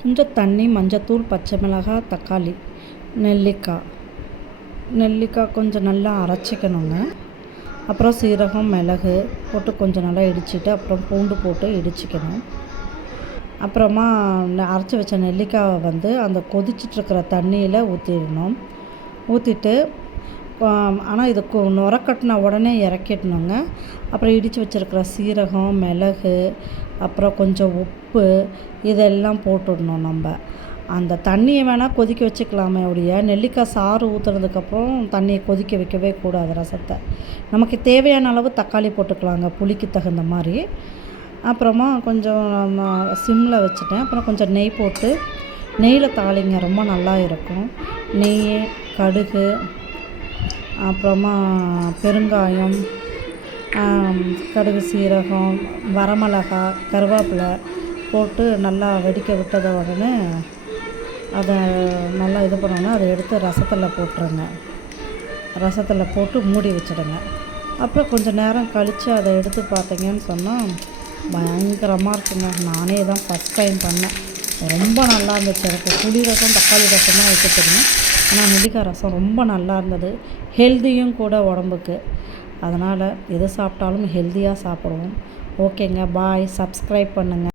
கொஞ்சம் தண்ணி மஞ்சத்தூள் பச்சை மிளகாய் தக்காளி நெல்லிக்காய் நெல்லிக்காய் கொஞ்சம் நல்லா அரைச்சிக்கணுங்க. அப்புறம் சீரகம் மிளகு போட்டு கொஞ்சம் நல்லா இடிச்சிட்டு அப்புறம் பூண்டு போட்டு இடிச்சிக்கணும். அப்புறமா அரைச்சி வச்ச நெல்லிக்காவை வந்து அந்த கொதிச்சிட்ருக்கிற தண்ணியில் ஊற்றிடணும் ஊற்றிட்டு ஆனால் இது கொ நுரக்கட்டின உடனே இறக்கிடணுங்க. அப்புறம் இடித்து வச்சுருக்கிற சீரகம் மிளகு அப்புறம் கொஞ்சம் உப்பு இதெல்லாம் போட்டுடணும் நம்ம. அந்த தண்ணியை வேணால் கொதிக்க வச்சுக்கலாமே ஒழிய நெல்லிக்காய் சாறு ஊற்றுனதுக்கப்புறம் தண்ணியை கொதிக்க வைக்கவே கூடாது ரசத்தை. நமக்கு தேவையான அளவு தக்காளி போட்டுக்கலாங்க புளிக்கு தகுந்த மாதிரி. அப்புறமா கொஞ்சம் சிம்மில் வச்சுட்டேன். அப்புறம் கொஞ்சம் நெய் போட்டு நெய்யில் தாளிங்க ரொம்ப நல்லா இருக்கும். நெய் கடுகு அப்புறமா பெருங்காயம் கடுகு சீரகம் வரமிளகா கருவேப்பிலை போட்டு நல்லா வெடிக்க விட்டத உடனே அதை நல்லா இது பண்ணோன்னா அதை எடுத்து ரசத்தில் போட்டுருங்க. ரசத்தில் போட்டு மூடி வச்சிடுங்க. அப்புறம் கொஞ்சம் நேரம் கழித்து அதை எடுத்து பார்த்தீங்கன்னு சொன்னால் பயங்கரமாக இருக்குங்க. நானே தான் ஃபஸ்ட் டைம் பண்ணேன். ரொம்ப நல்லா இருந்துச்சு எனக்கு. புளி ரசம் தக்காளி ரசம் தான் வைக்க தெரியும். ஆனால் நெல்லிக்காய் ரசம் ரொம்ப நல்லா இருந்தது. ஹெல்த்தியும் கூட உடம்புக்கு. அதனால் எது சாப்பிட்டாலும் ஹெல்த்தியாக சாப்பிடுவோம். ஓகேங்க பாய் சப்ஸ்கிரைப் பண்ணுங்கள்